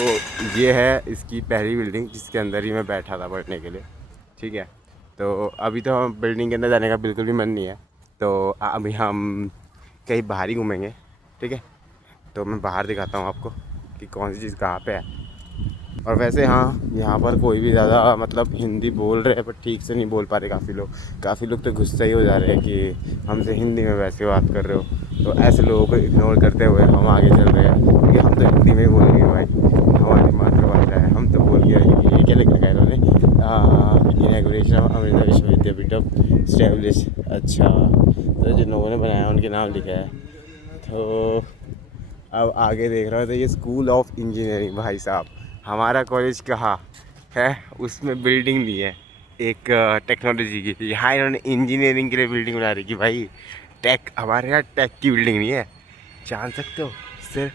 तो ये है इसकी पहली बिल्डिंग जिसके अंदर ही मैं बैठा था पढ़ने के लिए। ठीक है, तो अभी तो हम बिल्डिंग के अंदर जाने का बिल्कुल भी मन नहीं है, तो अभी हम कहीं बाहर ही घूमेंगे। ठीक है, तो मैं बाहर दिखाता हूँ आपको कि कौन सी चीज़ कहाँ पे है। और वैसे हाँ, यहाँ पर कोई भी ज़्यादा मतलब हिंदी बोल रहे हैं पर ठीक से नहीं बोल पा रहे काफ़ी लोग तो गुस्सा ही हो जा रहे हैं कि हमसे हिंदी में वैसे बात कर रहे हो। तो ऐसे लोगों को इग्नोर करते हुए हम आगे चल रहे हैं, क्योंकि हम तो हिंदी में ही बोलेंगे भाई, हमारी मातृभाषा है। हम तो बोल के रहेंगे। ये क्या लिख रखा है इन्होंने, इनॉग्रेशन ऑफ अमृता विश्व विद्यापीठम स्टैब्लिश। अच्छा, तो जिन लोगों ने बनाया उनके नाम लिखा है। तो अब आगे देख रहा हूँ तो ये स्कूल ऑफ इंजीनियरिंग। भाई साहब, हमारा कॉलेज कहाँ है, उसमें बिल्डिंग नहीं है एक टेक्नोलॉजी की। यहाँ इन्होंने इंजीनियरिंग के लिए बिल्डिंग बना रही कि भाई टेक, हमारे यहाँ टेक की बिल्डिंग नहीं है, जान सकते हो। सिर्फ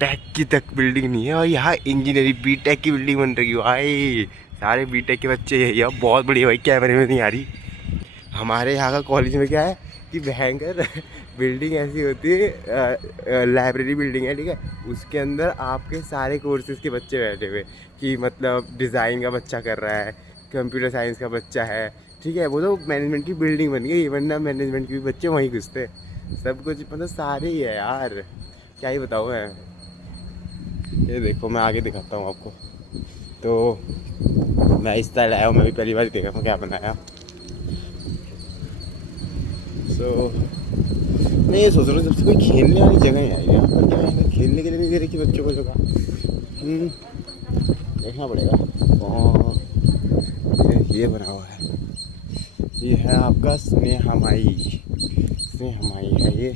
टेक की तक बिल्डिंग नहीं है और यहाँ इंजीनियरिंग बी टेक की बिल्डिंग बन रही है भाई। सारे बी टेक के बच्चे ये बहुत बढ़िया भाई, कैमरे में नहीं आ रही। हमारे यहाँ का कॉलेज में क्या है कि भयंकर बिल्डिंग ऐसी होती है, लाइब्रेरी बिल्डिंग है। ठीक है, उसके अंदर आपके सारे कोर्सेज़ के बच्चे बैठे हुए, कि मतलब डिज़ाइन का बच्चा कर रहा है, कंप्यूटर साइंस का बच्चा है। ठीक है, वो तो मैनेजमेंट की बिल्डिंग बन गई, वरना मैनेजमेंट के भी बच्चे वहीं घुसते। सब कुछ मतलब सारे ही है यार, क्या ही बताऊँ मैं। ये देखो, मैं आगे दिखाता हूँ आपको। तो मैं इस साइड आया हूँ, मैं भी पहली बार देख रहा हूँ क्या बनाया। सो मैं ये सोच रहा हूँ सबसे कोई खेलने वाली जगह ही आएगी। यहाँ पर क्या है, खेलने के लिए नहीं दे रही कि बच्चों को जगह। देखना पड़ेगा। ये बना हुआ है, ये है आपका स्नेहमाई। स्नेहमाई है ये।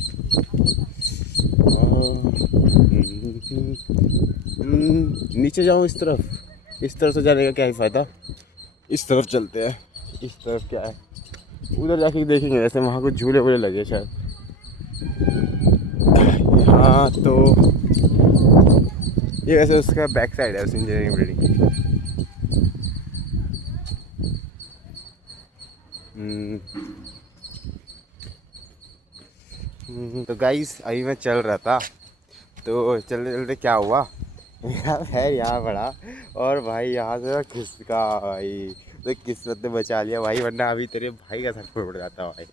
नीचे जाऊँ इस तरफ से जाने का क्या ही फ़ायदा। इस तरफ चलते हैं। इस तरफ क्या है, उधर जाके देखेंगे। वैसे वहाँ कुछ झूले वूले लगे शायद। हाँ, तो ये वैसे उसका बैक साइड है उस इंजीनियरिंग बिल्डिंग। तो गाइस अभी मैं चल रहा था, तो चलते चलते क्या हुआ, मेरा पैर यहाँ पड़ा और भाई यहाँ से मैं खिसका भाई। तो किस्मत ने बचा लिया भाई, वरना अभी तेरे भाई का सर फोड़ जाता भाई,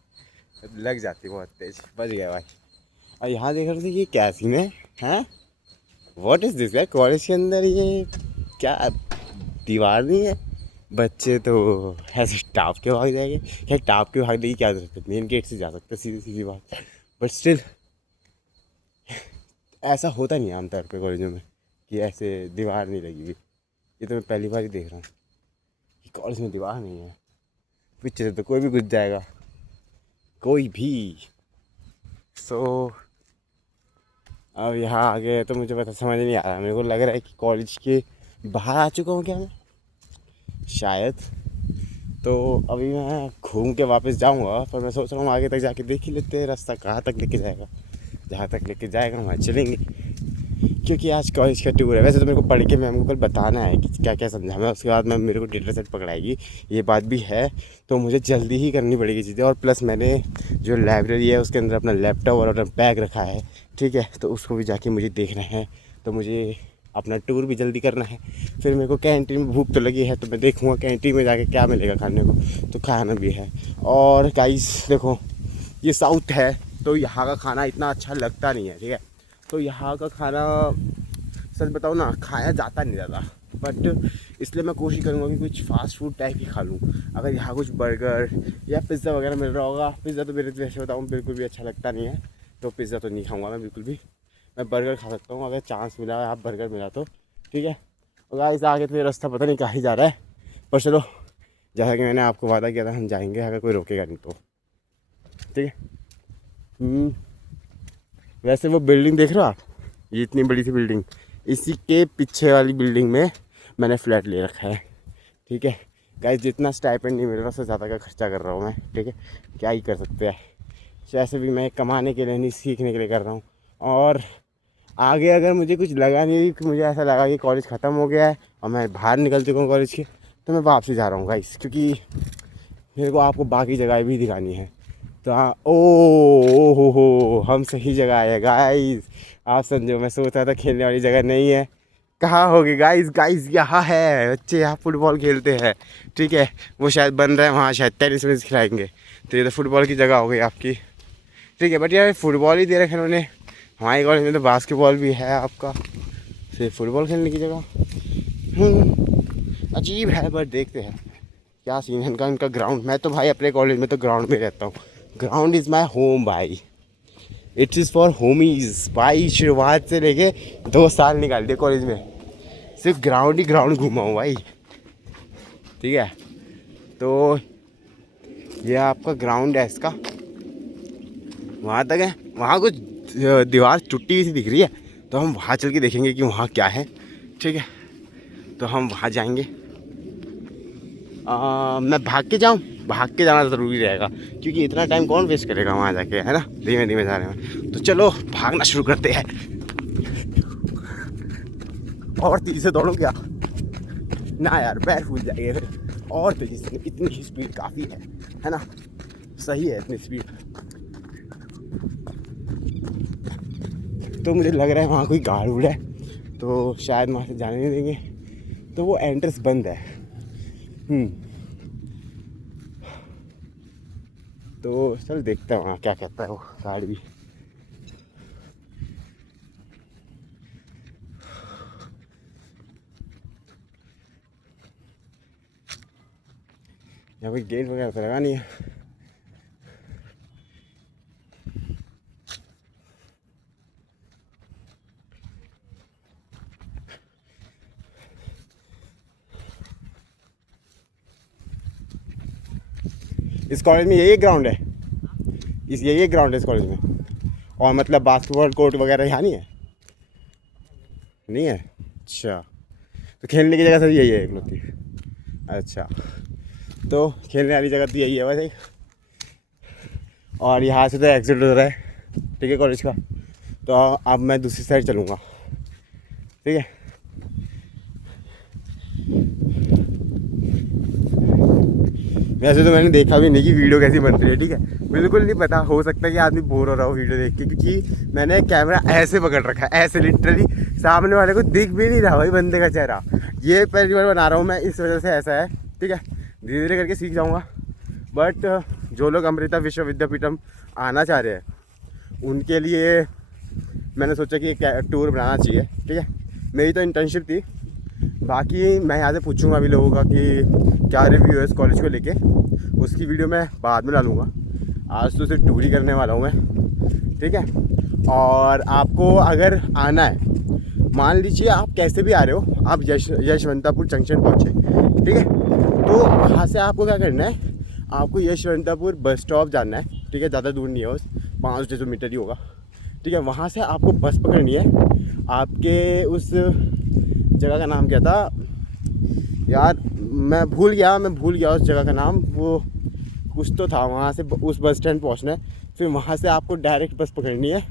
लग जाती बहुत तेज। बच गया भाई। और यहाँ देख रहे थे ये क्या सीन है, हैं व्हाट इज़ दिस यार। कॉलेज के अंदर ये क्या दीवार नहीं है, बच्चे तो ऐसे टाप के भाग जाएंगे। क्या टाप के भागने की क्या जरूरत है, मेन गेट से जा सकते सीधी सीधी बात। बट स्टिल ऐसा होता नहीं है आमतौर पे कॉलेजों में कि ऐसे दीवार नहीं लगी हुई। ये तो मैं पहली बार ही देख रहा हूँ कि कॉलेज में दीवार नहीं है। पीछे से तो कोई भी घुस जाएगा, कोई भी। सो अब यहाँ आ गए तो मुझे पता समझ नहीं आ रहा। मेरे को लग रहा है कि कॉलेज के बाहर आ चुका हूँ क्या मैं, शायद। तो अभी मैं घूम के वापस जाऊँगा, पर मैं सोच रहा हूँ आगे तक जाके देख ही लेते हैं रास्ता कहाँ तक लेके जाएगा। जहाँ तक लेके जाएगा वहाँ चलेंगे, क्योंकि आज कॉलेज का टूर है। वैसे तो मेरे को पढ़ के मैम को कल बताना है कि क्या क्या समझा मैं, उसके बाद मैम मेरे को डेटा सेट पकड़ाएगी, ये बात भी है। तो मुझे जल्दी ही करनी पड़ेगी चीज़ें। और प्लस मैंने जो लाइब्रेरी है उसके अंदर अपना लैपटॉप और अपना बैग रखा है। ठीक है, तो उसको भी जाके मुझे देखना है। तो मुझे अपना टूर भी जल्दी करना है। फिर मेरे को कैंटीन में भूख तो लगी है, तो मैं देखूँगा कैंटीन में जाके क्या मिलेगा खाने को। तो खाना भी है। और गाइस देखो, ये साउथ है तो यहाँ का खाना इतना अच्छा लगता नहीं है। ठीक है, तो यहाँ का खाना सच बताऊँ ना, खाया जाता नहीं ज़्यादा। बट इसलिए मैं कोशिश करूँगा कि कुछ फास्ट फूड टाइप ही खा लूँ। अगर यहाँ कुछ बर्गर या पिज़्ज़ा वगैरह मिल रहा होगा। पिज़्ज़ा तो मेरे वैसे बताऊँ बिल्कुल भी अच्छा लगता नहीं है, तो पिज़्ज़ा तो नहीं खाऊँगा मैं बिल्कुल भी। मैं बर्गर खा सकता हूँ अगर चांस मिला, आप बर्गर मिला तो। ठीक है, और गाइस आगे तो ये रास्ता पता नहीं कहाँ ही जा रहा है, पर चलो, जैसा कि मैंने आपको वादा किया था हम जाएंगे, अगर कोई रोकेगा नहीं तो। ठीक है। वैसे वो बिल्डिंग देख रहे हो आप, ये इतनी बड़ी सी बिल्डिंग, इसी के पीछे वाली बिल्डिंग में मैंने फ्लैट ले रखा है। ठीक है गाइस, जितना स्टाइपेंड नहीं मिल रहा उससे ज़्यादा का खर्चा कर रहा हूँ मैं। ठीक है, क्या ही कर सकते हैं। वैसे भी मैं कमाने के लिए नहीं, सीखने के लिए कर रहा हूँ। और आगे अगर मुझे कुछ लगा नहीं कि मुझे ऐसा लगा कि कॉलेज ख़त्म हो गया है और मैं बाहर निकल चुका हूँ कॉलेज के, तो मैं वापसी जा रहा हूँ गाइस, क्योंकि मेरे को आपको बाकी जगह भी दिखानी है। तो हाँ, ओ हो हम सही जगह आए गाइस। आप समझो, मैं सोच रहा था खेलने वाली जगह नहीं है, कहाँ होगी गाइस? गाइस यहाँ है, बच्चे यहाँ फुटबॉल खेलते हैं, ठीक है। वो शायद बन रहा है वहाँ, शायद टेनिस वेनिस खिलाएंगे। तो ये तो फुटबॉल की जगह हो गई आपकी, ठीक है। बट यार फुटबॉल ही दे रखे उन्होंने, हमारे कॉलेज में तो बास्केटबॉल भी है आपका, सिर्फ फुटबॉल खेलने की जगह। अजीब है, बट देखते हैं क्या सीन है इनका ग्राउंड। मैं तो भाई अपने कॉलेज में तो ग्राउंड में रहता हूँ। ग्राउंड इज़ माई होम भाई, इट्स इज़ फॉर होमीज़ भाई। शुरुआत से लेके 2 साल निकाल दिए कॉलेज में, सिर्फ ग्राउंड ही ग्राउंड घूमा हूँ भाई, ठीक है। तो ये आपका ग्राउंड है, इसका वहाँ तक है। वहाँ कुछ दीवार टूटी हुई सी दिख रही है, तो हम वहाँ चल के देखेंगे कि वहाँ क्या है, ठीक है। तो हम वहाँ जाएंगे। मैं भाग के जाऊँ? भाग के जाना ज़रूरी रहेगा, क्योंकि इतना टाइम कौन वेस्ट करेगा वहाँ जाके, है ना, धीमे धीमे जाने में। तो चलो भागना शुरू करते हैं। और तेज़ी से दौड़ो क्या? ना यार, पैर फूल जाएंगे फिर। और तेज़ी से, इतनी ही स्पीड काफ़ी है ना, सही है इतनी स्पीड। तो मुझे लग रहा है वहाँ कोई गार्ड उड़ है, तो शायद वहाँ से जाने नहीं देंगे, तो वो एंट्रेंस बंद है। तो चल देखते हैं वहाँ क्या कहता है वो गार्ड भी। यहाँ कोई गेट वगैरह तो लगा नहीं है। इस कॉलेज में यही ग्राउंड है? यही ग्राउंड है इस कॉलेज में? और मतलब बास्केटबॉल कोर्ट वगैरह यहाँ नहीं है? नहीं है, अच्छा। तो खेलने की जगह सर यही है एकलौती? अच्छा, तो खेलने वाली जगह तो यही है वैसे। और यहाँ से तो एग्जिट हो रहा है, ठीक है, कॉलेज का। तो अब मैं दूसरी साइड चलूँगा, ठीक है। वैसे तो मैंने देखा भी नहीं कि वीडियो कैसी बन रही है, ठीक है। बिल्कुल नहीं पता, हो सकता है कि आदमी बोर हो रहा हो वीडियो देख के, क्योंकि मैंने कैमरा ऐसे पकड़ रखा है, ऐसे लिटरली सामने वाले को दिख भी नहीं रहा भाई बंदे का चेहरा। ये पहली बार बना रहा हूँ मैं, इस वजह से ऐसा है, ठीक है। धीरे धीरे करके सीख जाऊँगा। बट जो लोग अमृता विश्व विद्यापीठम आना चाह रहे हैं, उनके लिए मैंने सोचा कि एक टूर बनाना चाहिए, ठीक है। मेरी तो इंटर्नशिप थी, बाकी मैं यहाँ से पूछूंगा अभी लोगों का कि क्या रिव्यू है इस कॉलेज को लेके। उसकी वीडियो मैं बाद में डालूँगा, आज तो सिर्फ टूर ही करने वाला हूँ मैं, ठीक है। और आपको अगर आना है, मान लीजिए आप कैसे भी आ रहे हो, आप यशवंतापुर जंक्शन पहुँचे, ठीक है। तो वहाँ से आपको क्या करना है, आपको यशवंतापुर बस स्टॉप जाना है, ठीक है। ज़्यादा दूर नहीं है, बस 500 मीटर ही होगा, ठीक है। वहाँ से आपको बस पकड़नी है। आपके उस जगह का नाम क्या था यार, मैं भूल गया उस जगह का नाम, वो कुछ तो था। वहाँ से उस बस स्टैंड पहुँचना है, फिर वहाँ से आपको डायरेक्ट बस पकड़नी है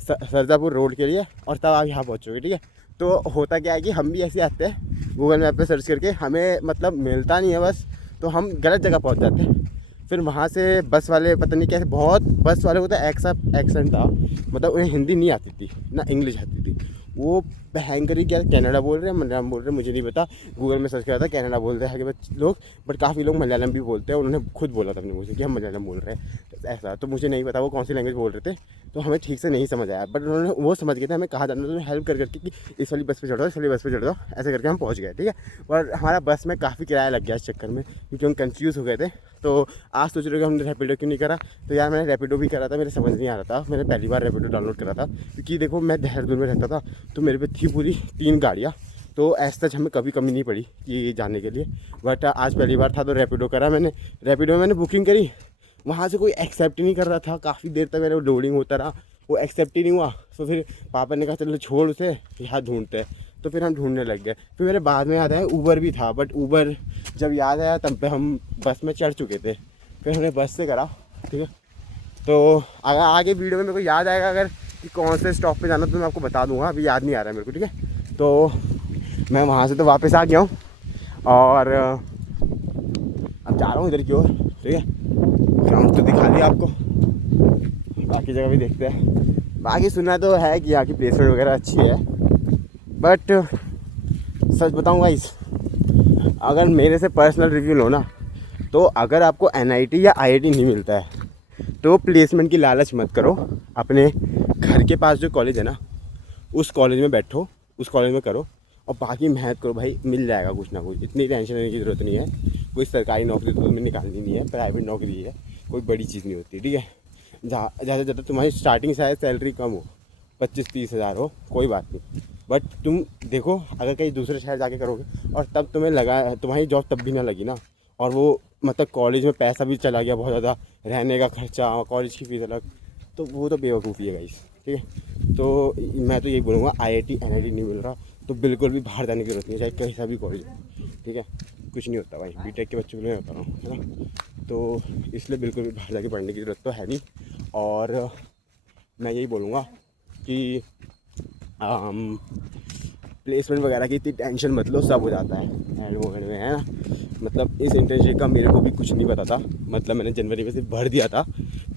सरजापुर रोड के लिए, और तब आप यहाँ पहुँचोगे, ठीक है। तो होता क्या है कि हम भी ऐसे आते हैं गूगल मैप पे सर्च करके, हमें मतलब मिलता नहीं है बस, तो हम गलत जगह पहुँच जाते हैं। फिर वहाँ से बस वाले पता नहीं कैसे, बहुत बस वाले को तो एक्सेंट था, मतलब उन्हें हिंदी नहीं आती थी ना इंग्लिश आती थी। वो भयंकरी क्या कनाडा बोल रहे हैं, मलयालम बोल रहे हैं, मुझे नहीं पता। गूगल में सर्च किया था, कनाडा बोल रहे हैं आगे लोग, बट काफ़ी लोग मलयालम भी बोलते हैं। उन्होंने खुद बोला था अपने मुझे कि हम मलयालम बोल रहे हैं, तो ऐसा। तो मुझे नहीं पता वो कौन सी लैंग्वेज बोल रहे थे, तो हमें ठीक से नहीं समझ आया। बट उन्होंने वो समझ गए थे हमें कहाँ जाना, उन्होंने हेल्प करके कि इस वाली बस पर चढ़ जाओ, इस वाली बस पर चढ़ जाओ, ऐसे करके हम पहुँच गए, ठीक है। और हमारा बस में काफ़ी किराया लग गया इस चक्कर में, क्योंकि हम कन्फ्यूज़ हो गए थे। तो आज सोच रहे हो कि हमने रैपिडो क्यों नहीं करा, तो यार मैंने रैपिडो भी करा था, मेरे समझ नहीं आ रहा था। मैंने पहली बार रैपिडो डाउनलोड करा था, क्योंकि देखो मैं देहरादून में रहता था, तो मेरे पे थी पूरी 3 गाड़ियाँ, तो ऐसा हमें कभी कमी नहीं पड़ी कि जाने के लिए। बट आज पहली बार था तो रैपिडो करा मैंने। रैपिडो में मैंने बुकिंग करी, वहाँ से कोई एक्सेप्ट ही नहीं कर रहा था, काफ़ी देर तक मेरे लोडिंग होता रहा, वो एक्सेप्ट ही नहीं हुआ। तो फिर पापा ने कहा चलो छोड़ उसे, यहाँ ढूंढते हैं। तो फिर हम ढूंढने लग गए। फिर मेरे बाद में याद आया ऊबर भी था, बट ऊबर जब याद आया तब पे हम बस में चढ़ चुके थे, फिर हमने बस से करा, ठीक है। तो अगर आगे वीडियो में मेरे को याद आएगा अगर कि कौन से स्टॉप पे जाना, तो मैं आपको बता दूंगा, अभी याद नहीं आ रहा है मेरे को, ठीक है। तो मैं वहाँ से तो वापस आ गया हूँ, और अब जा रहा हूँ इधर की ओर, ठीक है। ग्राउंड तो दिखा दिया आपको, बाकी जगह भी देखते हैं। बाकी सुना तो है कि यहाँ की प्लेसमेंट वगैरह अच्छी है, बट सच बताऊँ गाइस, अगर मेरे से पर्सनल रिव्यू लो ना, तो अगर आपको एनआईटी या आईआईटी नहीं मिलता है तो प्लेसमेंट की लालच मत करो। अपने घर के पास जो कॉलेज है ना, उस कॉलेज में बैठो, उस कॉलेज में करो और बाकी मेहनत करो भाई, मिल जाएगा कुछ ना कुछ। इतनी टेंशन लेने की ज़रूरत नहीं है। कोई सरकारी नौकरी तो तुम्हें निकालनी नहीं है, प्राइवेट नौकरी है, कोई बड़ी चीज़ नहीं होती, ठीक है। जहाँ ज़्यादा से ज़्यादा तुम्हारी स्टार्टिंग शायद सैलरी कम हो, 25-30 हज़ार हो, कोई बात नहीं, बट तुम देखो अगर कहीं दूसरे शहर जाके करोगे और तब तुम्हें लगा तुम्हारी जॉब तब भी ना लगी ना, और वो मतलब कॉलेज में पैसा भी चला गया बहुत ज़्यादा, रहने का खर्चा, कॉलेज की फ़ीस अलग, तो वो तो बेवकूफ़ी है गाइस, ठीक है। तो मैं तो यही बोलूँगा, आईआईटी एनआईटी नहीं मिल रहा तो बिल्कुल भी बाहर जाने की ज़रूरत नहीं है, चाहे कैसा भी कॉलेज हो, ठीक है। कुछ नहीं होता भाई, बीटेक के बच्चों के लिए बता रहा हूँ, है ना। तो इसलिए बिल्कुल भी बाहर जाके पढ़ने की ज़रूरत तो है नहीं। और मैं यही बोलूँगा कि प्लेसमेंट वगैरह की इतनी टेंशन मत लो, सब हो जाता है एंड मोमेंट में, है ना। मतलब इस इंटर्नशिप का मेरे को भी कुछ नहीं पता था, मतलब मैंने जनवरी में से भर दिया था,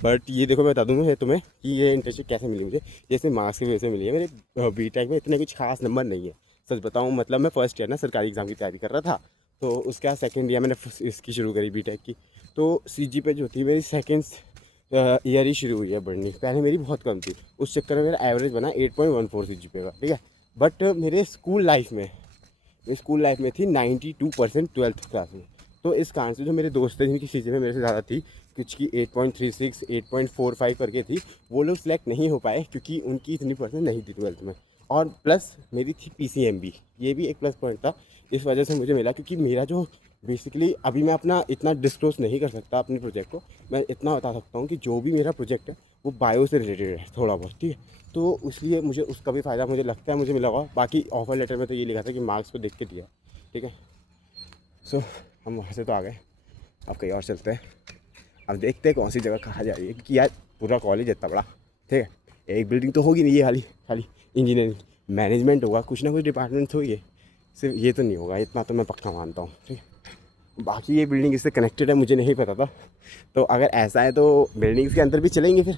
बट ये देखो मैं बता दूँगा तुम्हें कि ये इंटर्नशिप कैसे मिली मुझे। जैसे मार्क्स की वजह से मिली है। मेरे बीटेक में इतने कुछ खास नंबर नहीं है, सच बताऊँ। मतलब मैं फर्स्ट ईयर ना सरकारी एग्ज़ाम की तैयारी कर रहा था, तो उसके बाद सेकेंड ईयर मैंने इसकी शुरू करी बीटेक की, तो सीजी पे जो थी मेरी सेकेंड ईयर ही शुरू हुई है बढ़नी। पहले मेरी बहुत कम थी, उस चक्कर में मेरा एवरेज बना 8.14 सीजीपीए का, ठीक है। बट मेरे स्कूल लाइफ में थी 92% 12th क्लास में। तो इस कारण से जो मेरे दोस्त थे जिनकी सीजी में मेरे से ज़्यादा थी, कुछ की 8.36 8.45 करके थी, वो लोग सिलेक्ट नहीं हो पाए क्योंकि उनकी इतनी परसेंट नहीं थी 12th में। और प्लस मेरी थी पीसीएमबी, ये भी एक प्लस पॉइंट था, इस वजह से मुझे मिला। क्योंकि मेरा जो बेसिकली अभी मैं अपना इतना डिस्क्लोज नहीं कर सकता अपने प्रोजेक्ट को, मैं इतना बता सकता हूँ कि जो भी मेरा प्रोजेक्ट है वो बायो से रिलेटेड है थोड़ा बहुत, ठीक है। तो इसलिए मुझे उसका भी फ़ायदा मुझे लगता है मुझे मिला होगा। बाकी ऑफर लेटर में तो ये लिखा था कि मार्क्स को देख के दिया, ठीक है। सो हम वहाँ से तो आ गए, अब कहीं और चलते हैं। अब देखते हैं कौन सी जगह कहाँ जा रही है, क्योंकि यार पूरा कॉलेज इतना बड़ा, ठीक है। एक बिल्डिंग तो होगी नहीं ये खाली खाली इंजीनियरिंग, मैनेजमेंट होगा, कुछ ना कुछ डिपार्टमेंट होगी, सिर्फ ये तो नहीं होगा, इतना तो मैं पक्का मानता हूँ, ठीक है। बाकी ये बिल्डिंग इससे कनेक्टेड है मुझे नहीं पता था, तो अगर ऐसा है तो बिल्डिंग्स के अंदर भी चलेंगे, फिर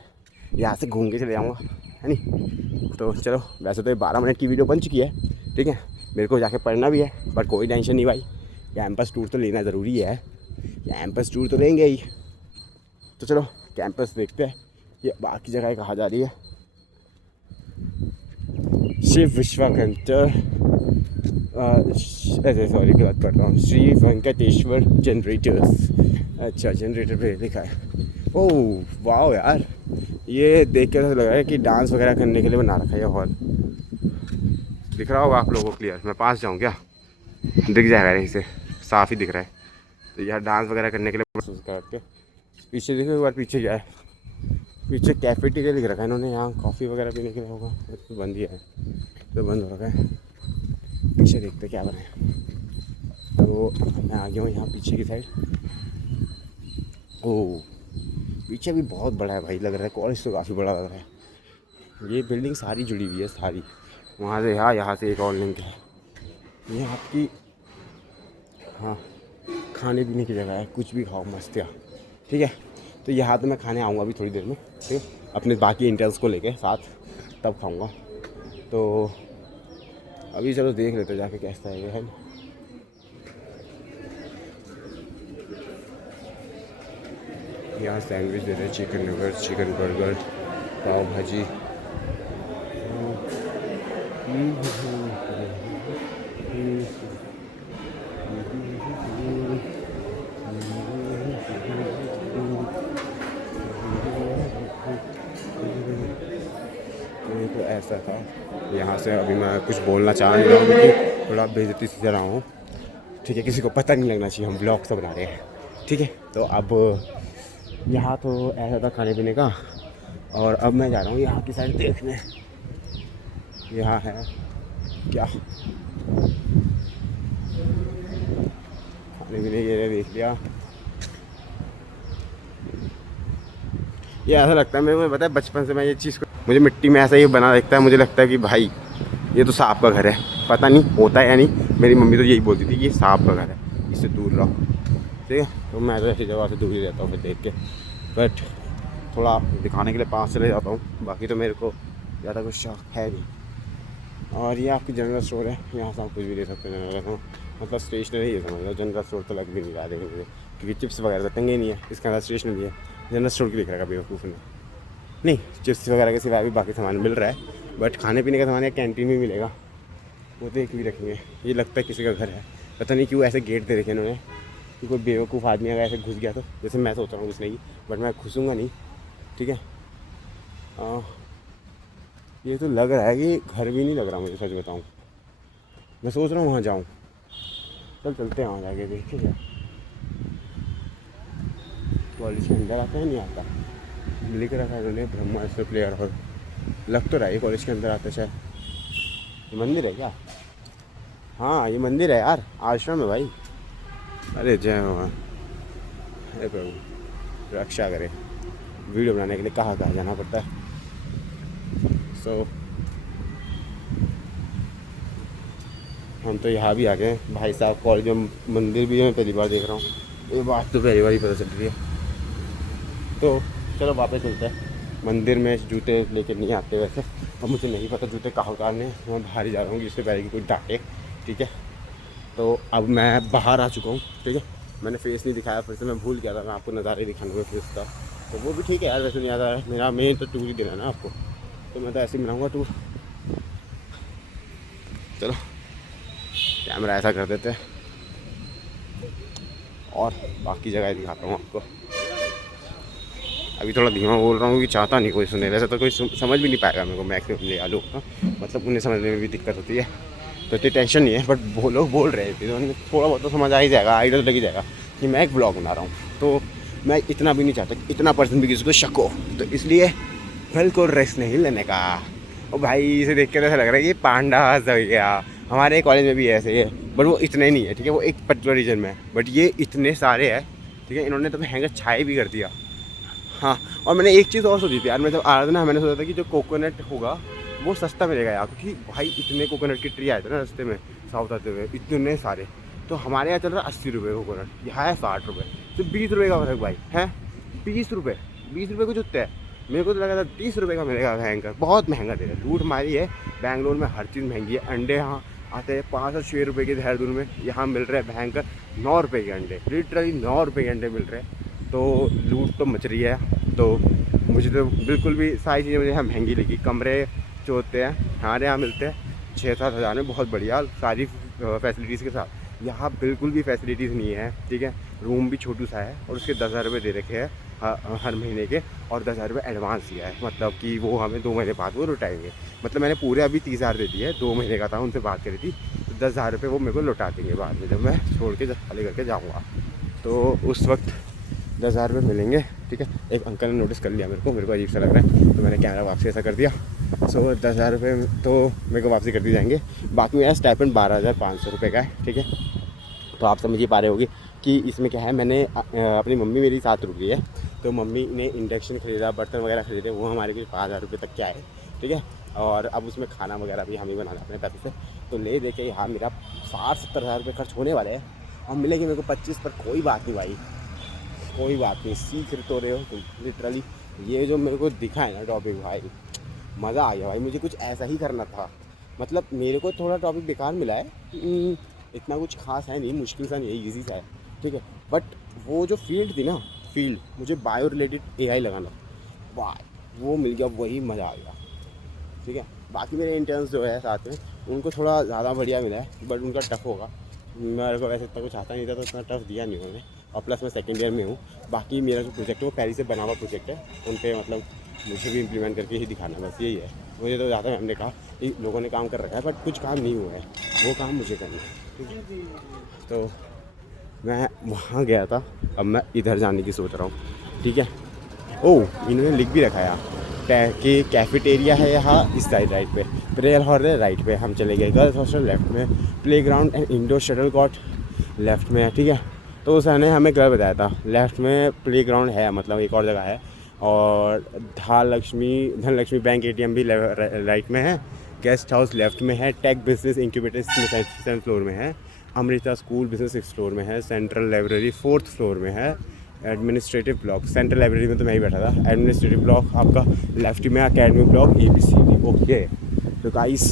यहाँ से घूम के चले जाऊँगा, है नहीं। तो चलो, वैसे तो ये 12 मिनट की वीडियो बन चुकी है, ठीक है। मेरे को जाके पढ़ना भी है, बट कोई टेंशन नहीं भाई, कैंपस टूर तो लेना ज़रूरी है, कैंपस टूर तो लेंगे ही। तो चलो कैंपस देखते हैं, ये बाकी जगह कहाँ जा रही है। शिव विश्वकर्मा सॉरी गलत कर रहा हूँ, श्री वेंकटेश्वर जनरेटर्स। अच्छा, जनरेटर पे लिखा है। ओह वाह यार, ये देख के ऐसा लग रहा है कि डांस वगैरह करने के लिए बना रखा है ये हॉल। दिख रहा होगा आप लोगों को क्लियर? मैं पास जाऊँ क्या? दिख जाएगा यहीं से, साफ़ ही दिख रहा है। तो यार डांस वगैरह करने के लिए करके पीछे देखो एक बार, पीछे क्या है, पीछे कैफेटेरिया लिख रखा है इन्होंने, यहाँ कॉफ़ी वगैरह पीने के लिए होगा, तो बंद ही है, तो बंद हो रखा है। पीछे देखते क्या बना है। तो मैं आ गया हूँ यहाँ पीछे की साइड। ओह पीछे भी बहुत बड़ा है भाई, लग रहा है कॉलेज तो काफ़ी बड़ा लग रहा है। ये बिल्डिंग सारी जुड़ी हुई है सारी, वहाँ से यहाँ से एक और लिंक है। ये आपकी हाँ खाने पीने की जगह है, कुछ भी खाओ मस्त है, ठीक है। तो यहाँ तो मैं खाने आऊँगा अभी थोड़ी देर में, ठीक है, अपने बाकी इंटर्न्स को लेके साथ, तब खाऊँगा। तो अभी चलो देख लेते जाके कैसा है ये, है। यहाँ सैंडविच दे रहे हैं, चिकन नगेट्स, चिकन बर्गर, पाव भाजी। तो ऐसा था यहाँ से। अभी मैं कुछ बोलना चाह नहीं रहा हूँ क्योंकि थोड़ा बेइज्जती से रहा हूँ, ठीक है। किसी को पता नहीं लगना चाहिए हम ब्लॉग तो बना रहे हैं, ठीक है। तो अब यहाँ तो ऐसा था खाने पीने का, और अब मैं जा रहा हूँ यहाँ की साइड देखने। यहाँ है क्या खाने पीने ये देख लिया। ये ऐसा लगता है मेरे को, पता है बचपन से मैं ये चीज़ को, मुझे मिट्टी में ऐसा ही बना दिखता है, मुझे लगता है कि भाई ये तो सांप का घर है। पता नहीं होता है या नहीं, मेरी मम्मी तो यही बोलती थी कि ये सांप का घर है, इससे दूर रहो, ठीक है। तो मैं तो ऐसी जगह से दूर ही रहता हूँ फिर देख के, बट थोड़ा दिखाने के लिए पास चले जाता हूँ, बाकी तो मेरे को ज़्यादा कुछ शौक है नहीं। और ये आपकी जनरल स्टोर है, यहाँ से आप कुछ भी ले सकते हैं जनरल में, मतलब स्टेशनरी है समझ लो। जनरल स्टोर तो लग भी नहीं रहा देखने मुझे, क्योंकि चिप्स वगैरह तो टंगे नहीं है, इसके अंदर स्टेशनरी है। जनरल स्टोर की दिख रहा है बेवकूफ़ ने। नहीं, चिप्स वगैरह के सिवाय भी बाकी सामान मिल रहा है, बट खाने पीने का सामान या कैंटीन में मिलेगा, वो तो एक भी रखेंगे। ये लगता है किसी का घर है, पता नहीं क्यों ऐसे गेट दे रखे इन्होंने कि कोई बेवकूफ़ आदमी अगर ऐसे घुस गया तो, जैसे मैं सोच रहा हूँ घुसने की, बट मैं घुसूँगा नहीं, ठीक है। ये तो लग रहा है कि घर भी नहीं लग रहा मुझे, सच बताऊँ। मैं सोच रहा हूँ वहाँ जाऊँ, चलते हैं वहाँ जाके देखते क्या कॉलेज के अंदर आता है नहीं आता। लिख रखा है उन्होंने ब्रह्मास्त्र प्लेयर हॉल, लग तो रहा है ये कॉलेज के अंदर आता है शायद। ये मंदिर है क्या? हाँ ये मंदिर है यार, आश्रम है भाई। अरे जय भगवान, अरे प्रभु रक्षा करे। वीडियो बनाने के लिए कहाँ कहाँ जाना पड़ता है। सो हम तो यहाँ भी आ गए भाई साहब, कॉलेज में मंदिर भी है, मैं पहली बार देख रहा हूँ, ये बात तो पहली बार ही पता चल रही है। तो चलो वापस चलते हैं। मंदिर में जूते लेके नहीं आते वैसे, और मुझे नहीं पता जूते कहाँ उतारने, मैं बाहर ही जा रहा हूँ इससे पहले कि कोई डांटे, ठीक है। तो अब मैं बाहर आ चुका हूँ, ठीक है। मैंने फेस नहीं दिखाया, फिर से मैं भूल गया था, मैं आपको नज़ारे दिखाने में फेस का, तो वो भी ठीक है यार, वैसे नहीं आता है। मेरा मेन तो टूर ही देना है ना आपको, तो मैं तो ऐसे ही बनाऊँगा टूर। चलो कैमरा ऐसा कर देते हैं और बाकी जगह दिखाता हूँ आपको। अभी थोड़ा धीमा बोल रहा हूँ कि चाहता नहीं कोई सुने, वैसे तो कोई समझ भी नहीं पाएगा मेरे को, मैक्सिमम ले आलू का, मतलब उन्हें समझने में भी दिक्कत होती है, तो इतनी टेंशन नहीं है। बट वो लोग बोल रहे थे तो थोड़ा बहुत तो समझ आ ही जाएगा, आइडिया तो लग ही जाएगा कि मैं एक ब्लॉग बना रहा हूँ। तो मैं इतना भी नहीं चाहता कि इतना परसेंट भी किसी को शक हो, तो इसलिए बिल्कुल रिस्क नहीं लेने का। और भाई इसे देख के तो ऐसा लग रहा है कि पांडास हो गया, हमारे कॉलेज में भी ऐसे ही है, बट वो इतने नहीं है, ठीक है। वो एक पर्टिकुलर रीजन में है, बट ये इतने सारे हैं, ठीक है। इन्होंने तो हैंगर छाए भी कर दिया। हाँ, और मैंने एक चीज़ और सोची थी यार, मैं जब आ रहा था ना, मैंने सोचा था कि जो कोकोनट होगा वो सस्ता मिलेगा यार, क्योंकि भाई इतने कोकोनट की ट्री आए थे ना रास्ते में साउथ आते हुए, इतने सारे। तो हमारे यहाँ चल रहा है 80 रुपये कोकोनट, यहाँ है 60 रुपये, तो 20 रुपये का फर्क भाई है। 20 रुपये, 20 रुपये को जुटते हैं। मेरे को तो लगा था 30 रुपये का मिलेगा हैंगर, बहुत महंगा दे रहे हैं। लूट मारी है, बैंगलोर में हर चीज़ महंगी है। अंडे यहाँ आते हैं 5 और 6 रुपये के, देहरादून में यहाँ मिल रहे हैं भयंकर 9 रुपये के अंडे, लिटरली 9 रुपये के अंडे मिल रहे हैं। तो लूट तो मच रही है। तो मुझे तो बिल्कुल भी सारी चीज़ें मुझे यहाँ महंगी लगी। कमरे जो होते हैं हमारे यहाँ मिलते हैं 6-7 हज़ार में, बहुत बढ़िया सारी फैसिलिटीज़ के साथ। यहाँ बिल्कुल भी फैसिलिटीज़ नहीं है, ठीक है। रूम भी छोटू सा है और उसके 10,000 रुपये दे रखे हैं हर महीने के, और 10,000 रुपये एडवांस दिया है, मतलब कि वो हमें 2 महीने बाद वो लौटाएंगे। मतलब मैंने पूरे अभी 30,000 दे दिए है, 2 महीने का था, उनसे बात करी थी, तो 10,000 रुपये वो मेरे को लौटा देंगे बाद में, जब मैं छोड़ के खाली करके जाऊँगा। तो उस वक्त 10,000 रुपये मिलेंगे, ठीक है। एक अंकल ने नोटिस कर लिया मेरे को अजीब सा लग रहा है, तो मैंने कैमरा वापसी ऐसा कर दिया। सो 10,000 रुपये तो मेरे को वापसी कर दी जाएंगे। बाकी मेरा स्टाइपेंड 12,500 रुपये का है, ठीक है। तो आप समझ ही पा रहे होगी कि इसमें क्या है। मैंने अपनी मम्मी मेरी साथ रुक गई है, तो मम्मी ने इंडक्शन ख़रीदा, बर्तन वगैरह ख़रीदे, वो हमारे लिए 5,000 रुपये तक के आए, ठीक है। और अब उसमें खाना वगैरह भी हम ही बनाना अपने पैसे से। तो ले दे के यहाँ मेरा 60-70 हज़ार रुपये खर्च होने वाले हैं, और मिलेगी मेरे को 25 पर। कोई बात नहीं भाई, कोई बात नहीं, सीख तो रहे हो तुम लिटरली। ये जो मेरे को दिखा है ना टॉपिक, भाई मज़ा आ गया भाई। मुझे कुछ ऐसा ही करना था, मतलब मेरे को थोड़ा टॉपिक बेकार मिला है, इतना कुछ खास है नहीं, मुश्किल सा नहीं है, ईजी सा है, ठीक है। बट वो जो फील्ड थी ना, फील्ड मुझे बायो रिलेटेड एआई लगाना, वाह वो मिल गया, वही मज़ा आ गया, ठीक है। बाकी मेरे इंटर्न्स जो है साथ में, उनको थोड़ा ज़्यादा बढ़िया मिला है, बट उनका टफ होगा। मेरे को वैसे इतना कुछ आता नहीं था, तो इतना टफ दिया नहीं उन्होंने, और प्लस मैं सेकेंड ईयर में हूँ। बाकी मेरा जो प्रोजेक्ट है वो पहले से बना हुआ प्रोजेक्ट है, उन पर मतलब मुझे भी इम्प्लीमेंट करके ही दिखाना, बस यही है। मुझे तो ज़्यादा हमने कहा कि लोगों ने काम कर रखा है, बट कुछ काम नहीं हुआ है, वो काम मुझे करना है, ठीक है। तो मैं वहाँ गया था, अब मैं इधर जाने की सोच रहा हूँ, ठीक है। ओह इन्होंने लिख भी रखा है कि कैफेटेरिया है यहाँ इस साइड राइट पे, प्रेयर हॉल है राइट पे, हम चले गए। गर्ल्स हॉस्टल लेफ्ट में, playground and indoor shuttle court left में है, ठीक है। तो उसने हमें घर बताया था लेफ्ट में प्लेग्राउंड है, मतलब एक और जगह है, और धनलक्ष्मी बैंक ATM भी राइट में है, गेस्ट हाउस लेफ्ट में है, tech business incubator 7th floor में है, Amrita school business 6th floor में है, सेंट्रल लाइब्रेरी 4th फ्लोर में है, एडमिनिस्ट्रेटिव ब्लॉक सेंट्रल लाइब्रेरी में तो मैं ही बैठा था, एडमिनिस्ट्रेटिव ब्लॉक आपका लेफ्ट में, अकेडमी ब्लॉक ABCD, ओके। तो गाइस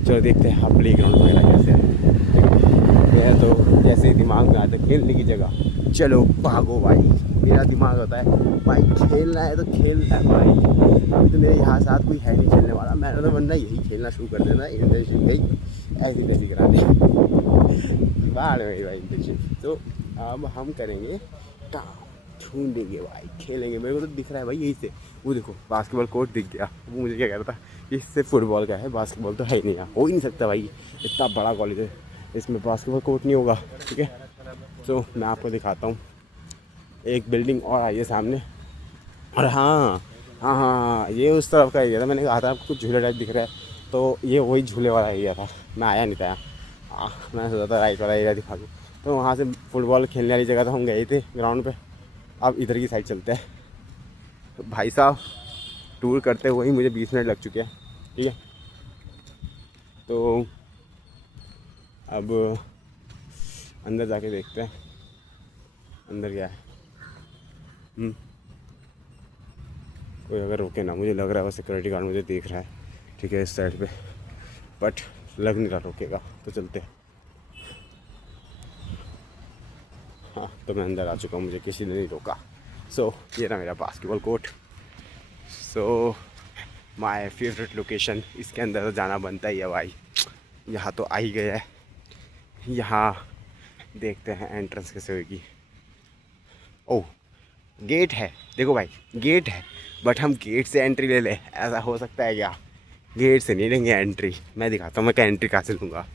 चलो देखते हैं हाँ प्ले ग्राउंड वगैरह कैसे है। मेरा तो जैसे ही दिमाग में आता है खेलने की जगह चलो भागो भाई, मेरा दिमाग होता है भाई खेलना है तो खेलना है भाई। अभी तो मेरे यहाँ साथ कोई है नहीं खेलने वाला, मैंने तो वरना यही खेलना शुरू कर देना। इंटर्नशिप गई ऐसी तैसी कराने बाहर में भाई इंटर्नशिप। तो अब हम करेंगे काम, ढूंढेंगे भाई, खेलेंगे। मेरे को तो दिख रहा है भाई यहीं से, वो देखो बास्केटबॉल कोर्ट दिख गया। वो मुझे क्या कह रहा था कि इससे फुटबॉल का है, बास्केटबॉल तो है ही नहीं, यहाँ हो ही नहीं सकता भाई, इतना बड़ा कॉलेज है इसमें बास्केटबॉल कोर्ट नहीं होगा। ठीक है तो मैं आपको दिखाता हूँ, एक बिल्डिंग और आई है सामने। और हाँ हाँ हाँ ये उस तरफ का एरिया था, मैंने कहा था आपको कुछ झूला टाइप दिख रहा है, तो ये वही झूले वाला एरिया था। मैं आया नहीं था यहाँ, मैंने सोचा था राइट वाला एरिया दिखा दूँ। तो वहाँ से फुटबॉल खेलने वाली जगह तो हम गए थे ग्राउंड पे। अब इधर की साइड चलते हैं। तो भाई साहब टूर करते हुए ही मुझे 20 मिनट लग चुके हैं। ठीक है तो अब अंदर जाके देखते हैं अंदर क्या है। कोई अगर रोके ना, मुझे लग रहा है वो सिक्योरिटी गार्ड मुझे देख रहा है। ठीक है इस साइड पे, बट लग नहीं रहा रोकेगा, तो चलते हैं। हाँ तो मैं अंदर आ चुका हूँ, मुझे किसी ने नहीं रोका। सो ये रहा मेरा basketball court. So my favourite location, इसके अंदर तो जाना बनता ही है भाई। यहाँ तो आ ही गया है, यहाँ देखते हैं एंट्रेंस कैसे होगी। ओह गेट है, देखो भाई गेट है, बट हम गेट से एंट्री ले ले, ऐसा हो सकता है क्या? गेट से नहीं लेंगे एंट्री। मैं दिखाता हूँ मैं क्या एंट्री कहाँ से लूँगा।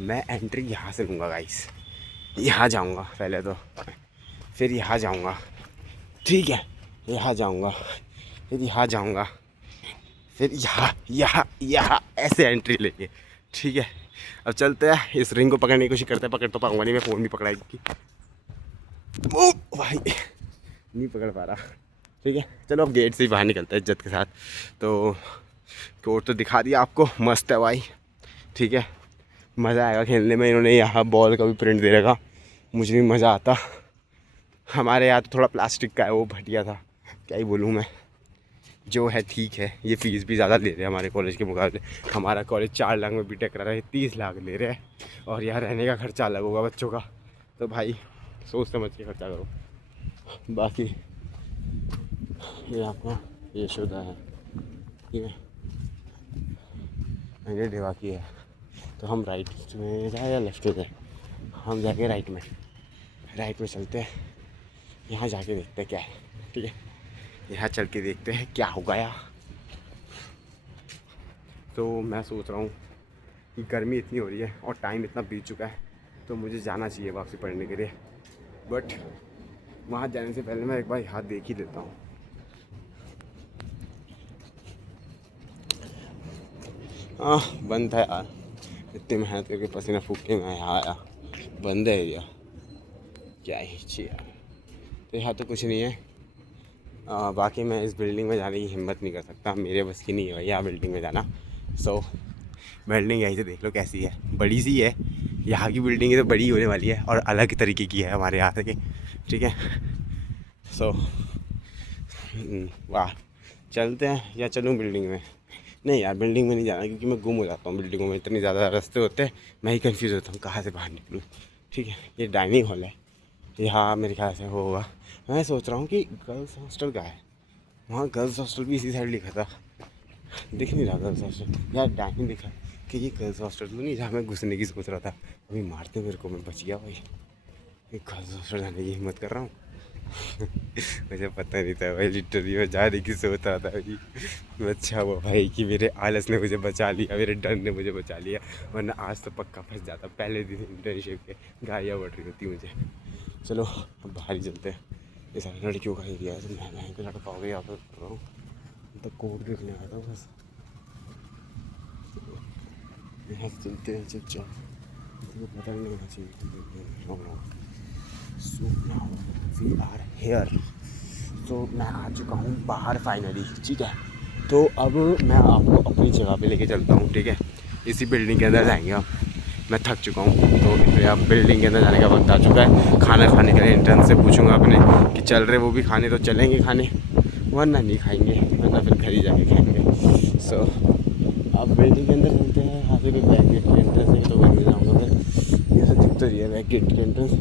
मैं एंट्री यहाँ से लूँगा गाइस, यहाँ जाऊँगा पहले तो, फिर यहाँ जाऊँगा। ठीक है यहाँ जाऊँगा, फिर यहाँ जाऊँगा, फिर यहाँ यहाँ यहाँ ऐसे एंट्री लेंगे। ठीक है अब चलते हैं, इस रिंग को पकड़ने की कोशिश करते हैं। पकड़ तो पाऊँगा नहीं, मैं फ़ोन भी पकड़ाएगी। ओ भाई नहीं पकड़ पा रहा। ठीक है चलो अब गेट से ही बाहर निकलते हैं इज्जत के साथ। तो कोर्ट तो दिखा दिया आपको, मस्त है भाई। ठीक है मज़ा आएगा खेलने में। इन्होंने यहाँ बॉल का भी प्रिंट दे रखा, मुझे भी मज़ा आता। हमारे यहाँ तो थोड़ा प्लास्टिक का है, वो घटिया था, क्या ही बोलूँ मैं। जो है ठीक है, ये फ़ीस भी ज़्यादा ले रहे हैं हमारे कॉलेज के मुकाबले। हमारा कॉलेज 4 लाख में बीटेक करा रहा है, 30 लाख ले रहे हैं, और यहाँ रहने का खर्चा अलग होगा बच्चों का। तो भाई सोच समझ के खर्चा करो। बाकी ये आपका यशोदा है, ठीक है मैंने डेवा की है। तो हम राइट में जाए या लेफ्ट में जाए? हम जाके राइट में चलते हैं। यहाँ जाके देखते हैं क्या है। ठीक है यहाँ चल के देखते हैं क्या होगा यहाँ। तो मैं सोच रहा हूँ कि गर्मी इतनी हो रही है और टाइम इतना बीत चुका है, तो मुझे जाना चाहिए वापसी पढ़ने के लिए। बट वहाँ जाने से पहले मैं एक बार यहाँ देख ही लेता हूँ। बंद है यार, इतनी मेहनत करके पसीना फूक के मैं यहाँ आया, बंद है एरिया, क्या ही चाहिए यार। तो यहाँ तो कुछ नहीं है। बाकी मैं इस बिल्डिंग में जाने की हिम्मत नहीं कर सकता, मेरे बस की नहीं है भाई यहाँ बिल्डिंग में जाना। सो बिल्डिंग यहीं से देख लो कैसी है, बड़ी सी है। यहाँ की बिल्डिंग तो बड़ी होने वाली है और अलग तरीके की है हमारे यहाँ से की। ठीक है सो वाह चलते हैं या चलूँ बिल्डिंग में? नहीं यार बिल्डिंग में नहीं जाना, क्योंकि मैं गुम हो जाता हूँ बिल्डिंगों में, इतने ज़्यादा रास्ते होते हैं, मैं ही कंफ्यूज होता हूँ कहाँ से बाहर निकलूँ। ठीक है ये डाइनिंग हॉल है, यहाँ मेरे ख्याल से होगा। मैं सोच रहा हूँ कि गर्ल्स हॉस्टल का है, वहाँ गर्ल्स हॉस्टल भी इसी साइड लिखा था, दिख नहीं रहा गर्ल्स हॉस्टल यार। डाइनिंग दिखा कि ये गर्ल्स हॉस्टल तो नहीं, जहाँ मैं घुसने की सोच रहा था। अभी मारते मेरे को, मैं बच गया भाई। ये गर्ल्स हॉस्टल जाने की हिम्मत कर रहा हूँ मुझे पता नहीं था भाई, लिटरली मैं जाने की सोच रहा था भाई। अच्छा हुआ भाई कि मेरे आलस ने मुझे बचा लिया, मेरे डर ने मुझे बचा लिया, वरना आज तो पक्का फंस जाता पहले दिन इंटर्नशिप के, गालियाँ बढ़ रही होती मुझे। चलो अब बाहर ही चलते हैं, ये सारे लड़कियों का एरिया है, तो मैं वहीं पर लड़का हो गया यहाँ पर कर रहा हूँ। तो कोर्ट देखने आया था बस, यहाँ से चलते हैं चुपचाप, पता नहीं होना चाहिए। So now we are here. तो मैं आ चुका हूँ बाहर फाइनली। ठीक है तो अब मैं आपको अपनी जगह पे लेके चलता हूँ। ठीक है इसी बिल्डिंग के अंदर जाएंगे अब, मैं थक चुका हूँ। तो इसलिए अब बिल्डिंग के अंदर जाने का वक्त आ चुका है। खाना खाने के लिए इंटर्न से पूछूंगा अपने कि चल रहे वो भी खाने, तो चलेंगे खाने, वरना नहीं खाएंगे, वरना फिर घर ही जाके खाएंगे। सो अब बिल्डिंग के अंदर चलते हैं। यहाँ से कोई बैक गेट की एंट्रेंस है तो वहीं जाऊँगा फिर। ये सब दिख तो रही है बैक गेट की एंट्रेंस,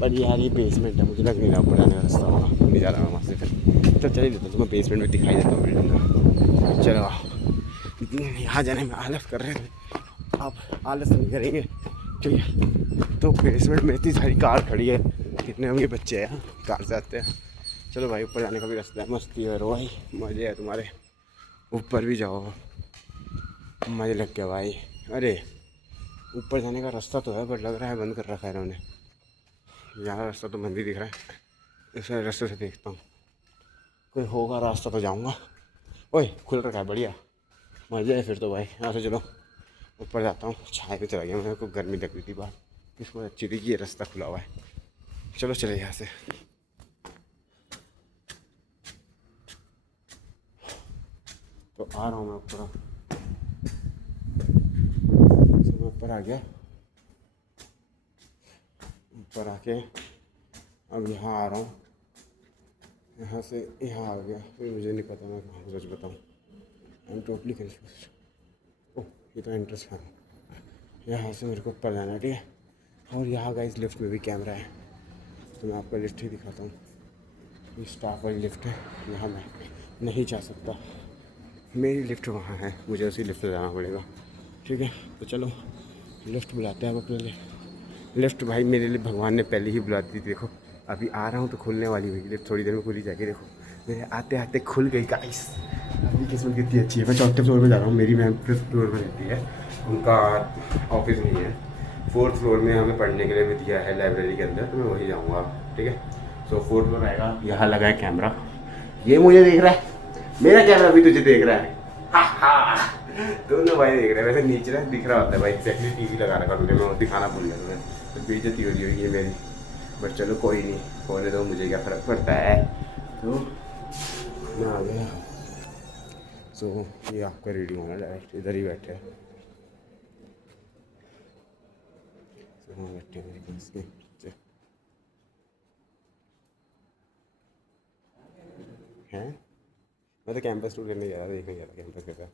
पर यार ये बेसमेंट है, मुझे लग नहीं रहा ऊपर जाने का रास्ता होगा, नहीं जा रहा मैं वहाँ से फिर। तो चलिए देता तुम्हें बेसमेंट में दिखाई देता हूँ बिल्डिंग का। चलो यहाँ जाने में आलस कर रहे थे, अब आलस नहीं करेंगे, ठीक है। तो बेसमेंट में इतनी सारी कार खड़ी है, कितने होंगे बच्चे हैं कार से आते हैं। चलो भाई ऊपर जाने का भी रास्ता है, मस्ती है भाई, मज़े है तुम्हारे, ऊपर भी जाओ, मज़े लग गया भाई। अरे ऊपर जाने का रास्ता तो है, बट लग रहा है बंद कर रखा है इन्होंने। यहाँ रास्ता तो बंद ही दिख रहा है, इस रास्ते से देखता हूँ कोई होगा रास्ता तो जाऊँगा। ओए खुल रखा है, बढ़िया मज़े है फिर तो भाई। यहाँ से चलो ऊपर जाता हूँ, छाए पे चला गया, मेरे को गर्मी लग रही थी बाहर, किस्मत अच्छी थी कि ये रास्ता खुला हुआ है। चलो चले यहाँ से। तो आ रहा हूँ मैं ऊपर, मैं ऊपर आ गया, ऊपर आके अब यहाँ आ रहा हूँ, यहाँ से यहाँ आ गया, फिर मुझे नहीं पता मैं कहाँ सच बताऊँ, आई एम टोटली कन्फ्यूज। ओह ये तो एंट्रेंस है, यहाँ से मेरे को ऊपर जाना है, ठीक है। और यहाँ गाइस लिफ्ट में भी कैमरा है, तो मैं आपको लिफ्ट ही दिखाता हूँ। ये स्टाफ वाली लिफ्ट है, यहाँ मैं नहीं जा सकता, मेरी लिफ्ट वहाँ है, मुझे उसी लिफ्ट से जाना पड़ेगा, ठीक है। तो चलो लिफ्ट बुलाते हैं अब अपने लिए। लिफ्ट भाई मेरे लिए भगवान ने पहले ही बुला दी, देखो अभी आ रहा हूँ तो खुलने वाली हुई लिफ्ट, थोड़ी देर में खुली जाएगी, देखो मेरे आते आते खुल गई गाइस। अभी किस्मत कितनी अच्छी है, मैं चौथे फ्लोर पे जा रहा हूँ, मेरी मैम 5th फ्लोर पर रहती है, उनका ऑफिस नहीं है। 4th फ्लोर में हमें पढ़ने के लिए भी दिया है लाइब्रेरी के अंदर, तो मैं वहीं जाऊँगा, ठीक है। सो 4th फ्लोर आएगा, यहाँ लगा है कैमरा, ये मुझे देख रहा है, मेरा कैमरा भी तुझे देख रहा है, दोनों भाई देख रहे हैं। वैसे नीचे ना दिख रहा होता है भाई, एक्जैक्टली टीवी लगा रखा तुमने, मैं दिखाना भूल गया तुम्हें, तो बेइज्जती हो रही होगी ये मेरी, बट चलो कोई नहीं, होने दो, मुझे क्या फ़र्क पड़ता है। तो मैं आ गया। सो ये आपका रीडिंग होना, डायरेक्ट इधर ही बैठे हैं, वहाँ बैठे हैं मेरे क्लास के बच्चे हैं। मैं तो कैंपस टूर करने गया था, देखने गया था कैंपस कैसा।